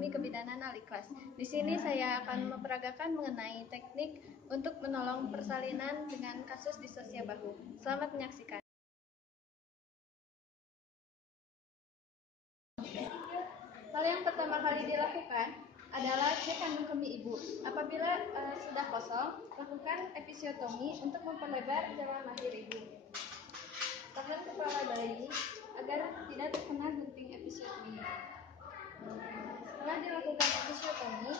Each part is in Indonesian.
Akademi Kebidanan Al-Ikhlas. Di sini saya akan memperagakan mengenai teknik untuk menolong persalinan dengan kasus distosia bahu. Selamat menyaksikan. Hal yang pertama kali dilakukan adalah cek kandung kemih ibu. Apabila sudah kosong, lakukan episiotomi untuk memperlebar jalan lahir ibu. Tahan kepala bayi agar tidak terkena gunting episiotomi. Setelah dilakukan episiotomi,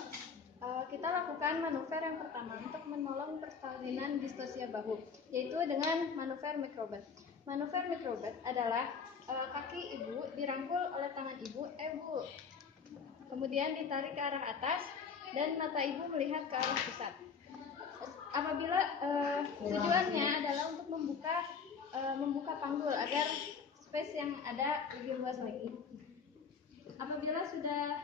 kita lakukan manuver yang pertama untuk menolong persalinan distosia bahu, yaitu dengan manuver microbed. Manuver microbed adalah kaki ibu dirangkul oleh tangan ibu, kemudian ditarik ke arah atas dan mata ibu melihat ke arah pusat. Apabila tujuannya adalah untuk membuka panggul agar space yang ada lebih luas lagi. Apabila sudah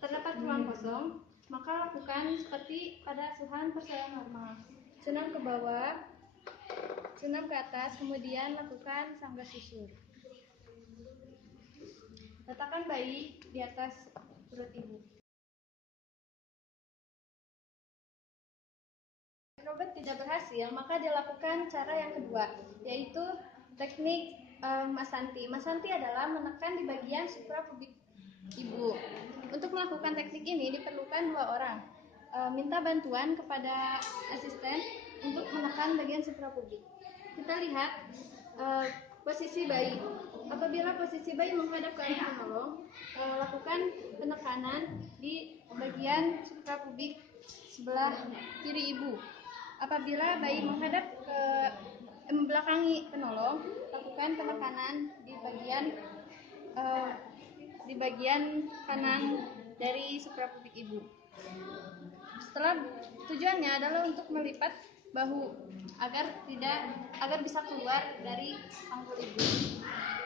terdapat ruang kosong, maka lakukan seperti pada asuhan persalinan normal. Cunam ke bawah, cunam ke atas, kemudian lakukan sangga susur. Letakkan bayi di atas perut ibu. Microbed tidak berhasil, maka dilakukan cara yang kedua, yaitu teknik masanti. Masanti adalah menekan di bagian suprapubik ibu. Untuk melakukan teknik ini diperlukan 2 orang. Minta bantuan kepada asisten untuk menekan bagian suprapubik. Kita lihat posisi bayi. Apabila posisi bayi menghadap ke arah penolong, lakukan penekanan di bagian suprapubik sebelah kiri ibu. Apabila bayi menghadap ke membelakangi penolong, lakukan penekanan di bagian kanan dari suprapubik ibu. Setelah tujuannya adalah untuk melipat bahu agar bisa keluar dari panggul ibu.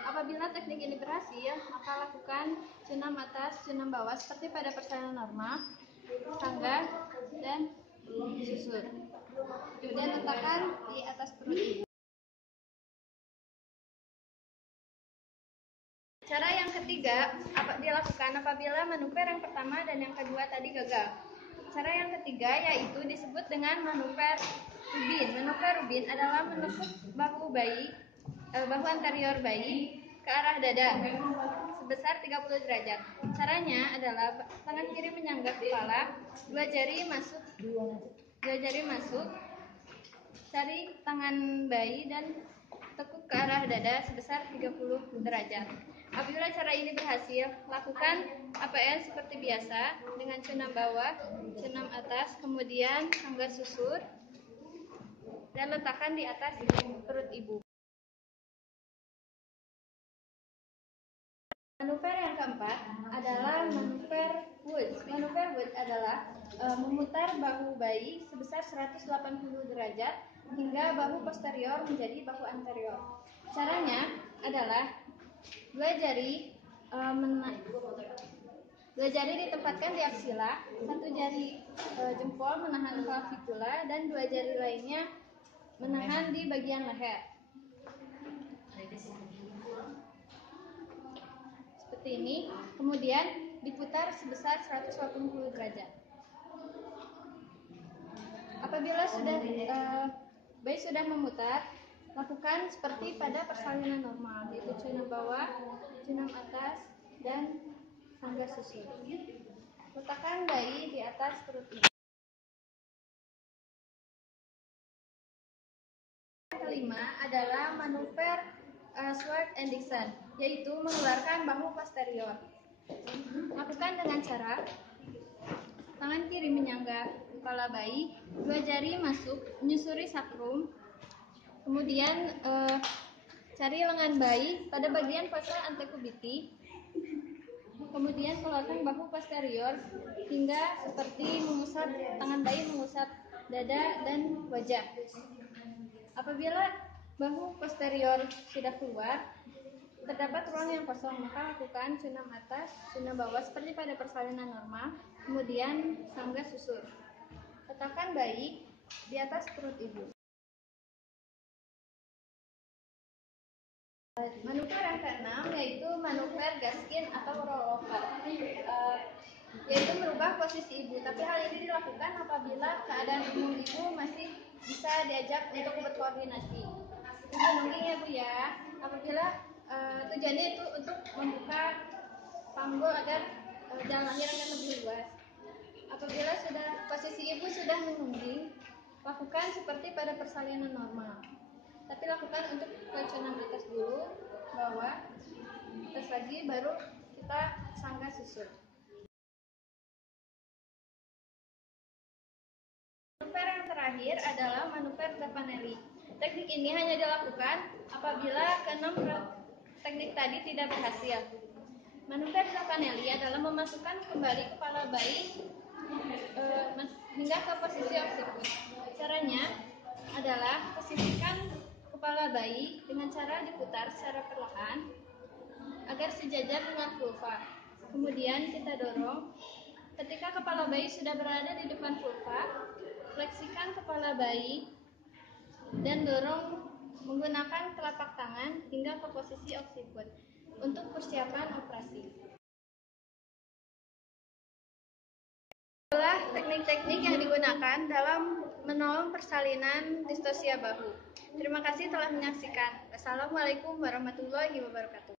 Apabila teknik ini berhasil, maka lakukan cunam atas, cunam bawah seperti pada persalinan normal, sangga dan susur. Kemudian letakkan di atas perut ibu. Cara yang ketiga dilakukan apabila manuver yang pertama dan yang kedua tadi gagal. Cara yang ketiga yaitu disebut dengan manuver Rubin. Manuver Rubin adalah menekuk bahu anterior bayi ke arah dada sebesar 30 derajat. Caranya adalah tangan kiri menyangga kepala, 2 jari masuk, cari tangan bayi dan tekuk ke arah dada sebesar 30 derajat. Apabila cara ini berhasil, lakukan APS seperti biasa dengan cunam bawah, cunam atas, kemudian sangga susur dan letakkan di atas perut ibu. Manuver yang keempat adalah manuver Woods. Manuver Woods adalah memutar bahu bayi sebesar 180 derajat hingga bahu posterior menjadi bahu anterior. Caranya adalah 2 jari ditempatkan di aksila, 1 jari jempol menahan klavikula dan 2 jari lainnya menahan di bagian leher. Seperti ini, kemudian diputar sebesar 180 derajat. Apabila bayi sudah memutar, lakukan seperti pada persalinan normal, yaitu cunam bawah, cunam atas, dan sangga susur. Letakkan bayi di atas perut ibu. Yang kelima adalah manuver Sword and Dixon, yaitu mengeluarkan bahu posterior. Lakukan dengan cara tangan kiri menyangga kepala bayi, 2 jari masuk menyusuri sakrum, kemudian cari lengan bayi pada bagian fossa antecubiti, kemudian keluarkan bahu posterior hingga seperti tangan bayi mengusap dada dan wajah. Apabila bahu posterior sudah keluar, terdapat ruang yang kosong, maka lakukan cunam atas, cunam bawah seperti pada persalinan normal, kemudian sangga susur. Letakkan bayi di atas perut ibu. Manuver yang keenam yaitu manuver Gaskin atau rollover. yaitu merubah posisi ibu. Tapi hal ini dilakukan apabila keadaan umum ibu masih bisa diajak untuk berkoordinasi. Ibu nungging ya Bu ya. Apabila tujuannya itu untuk membuka panggul agar jalan lahir akan lebih luas. Apabila sudah posisi ibu sudah menungging, lakukan seperti pada persalinan normal. Tapi lakukan untuk peleconan atas dulu, bawah, atas lagi, baru kita sangga susul. Manuver yang terakhir adalah manuver Zapanelli. Teknik ini hanya dilakukan apabila keenam teknik tadi tidak berhasil. Manuver Zapanelli adalah memasukkan kembali kepala bayi hingga ke posisi oksiput. Caranya adalah posisikan kepala bayi dengan cara diputar secara perlahan agar sejajar dengan vulva. Kemudian kita dorong. Ketika kepala bayi sudah berada di depan vulva, fleksikan kepala bayi dan dorong menggunakan telapak tangan hingga ke posisi oksiput untuk persiapan operasi. Itulah teknik-teknik yang digunakan dalam menolong persalinan distosia bahu. Terima kasih telah menyaksikan. Wassalamualaikum warahmatullahi wabarakatuh.